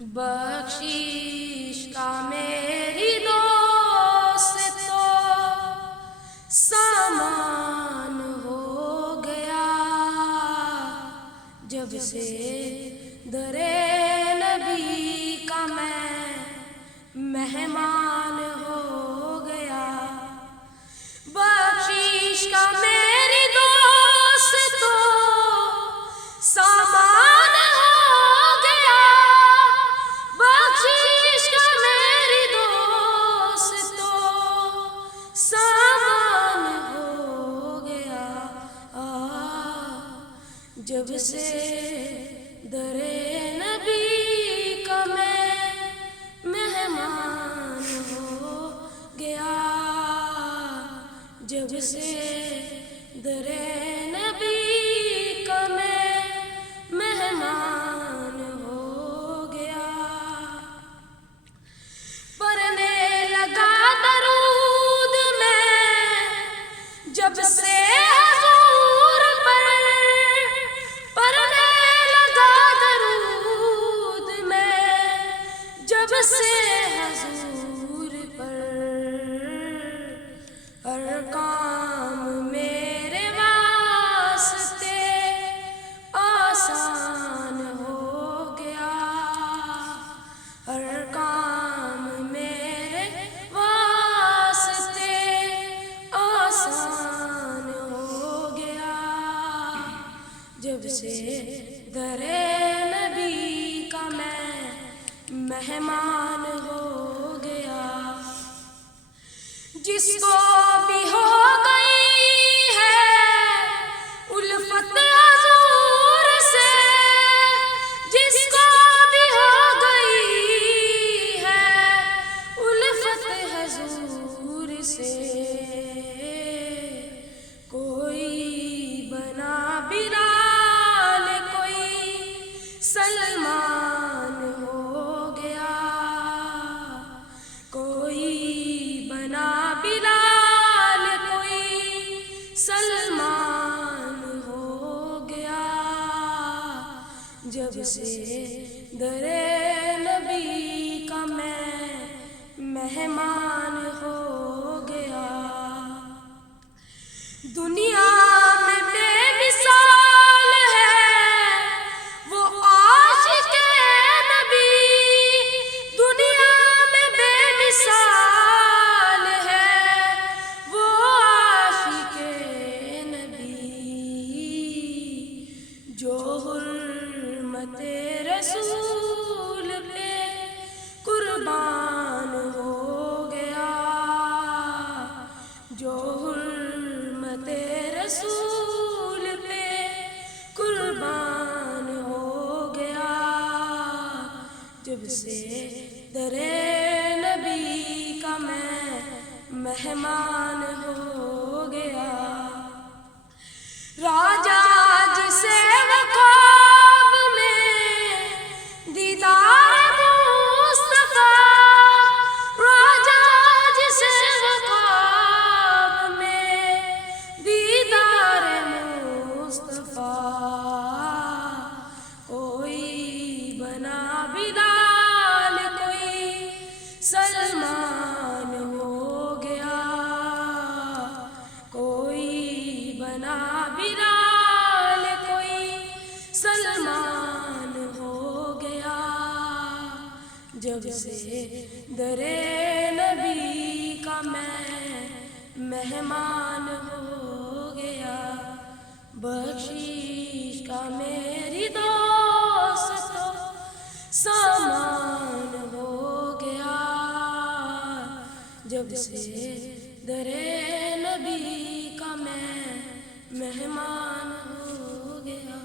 بخشش کا میری دوست تو سامان ہو گیا، جب سے در نبی کا میں مہمان ہو گیا۔ بخشش کا میری دوست تو سامان ہو گیا، بخشش کا میری دوست تو سامان ہو گیا، جب سے در نبی کا میں مہمان ہو گیا، جب سے در نبی کا میں مہمان ہو گیا۔ پڑھنے لگا درود میں جب سے حضور پر، پڑھنے لگا درود میں جب سے حضور پر، ہر کام میرے واسطے آسان ہو گیا، ہر کام میرے واسطے آسان ہو گیا، جب سے در نبی کا میں مہمان ہو گیا۔ جس کو بھی ہو گئی ہے الفت حضور سے، جس کو بھی ہو گئی ہے الفت حضور سے، کوئی بنا بلال کوئی سلمان ہو گیا، کوئی بنا بلال کوئی سلمان ہو گیا، جب سے در نبی کا میں مہمان ہو گیا۔ دنیا میں بے مثال ہے وہ عاشق نبی، دنیا میں بے مثال ہے وہ عاشق نبی، جو حرمت رسول پہ قربان ہو گیا، جو حرمت رسول پہ قربان ہو گیا، جب سے در نبی کا میں مہمان ہو گیا۔ راجا جسے وہ خواب میں دیدار مصطفیٰ، راجا جسے وہ خواب میں دیدار مصطفیٰ، کوئی بنا بلال کوئی سلمان ہو گیا، کوئی بنا بلال کوئی سلمان ہو گیا، جب سے در نبی کا میں مہمان ہو گیا۔ بخشش کا میری دوست تو سامان ہو گیا، جب سے در نبی کا میں مہمان ہو گیا۔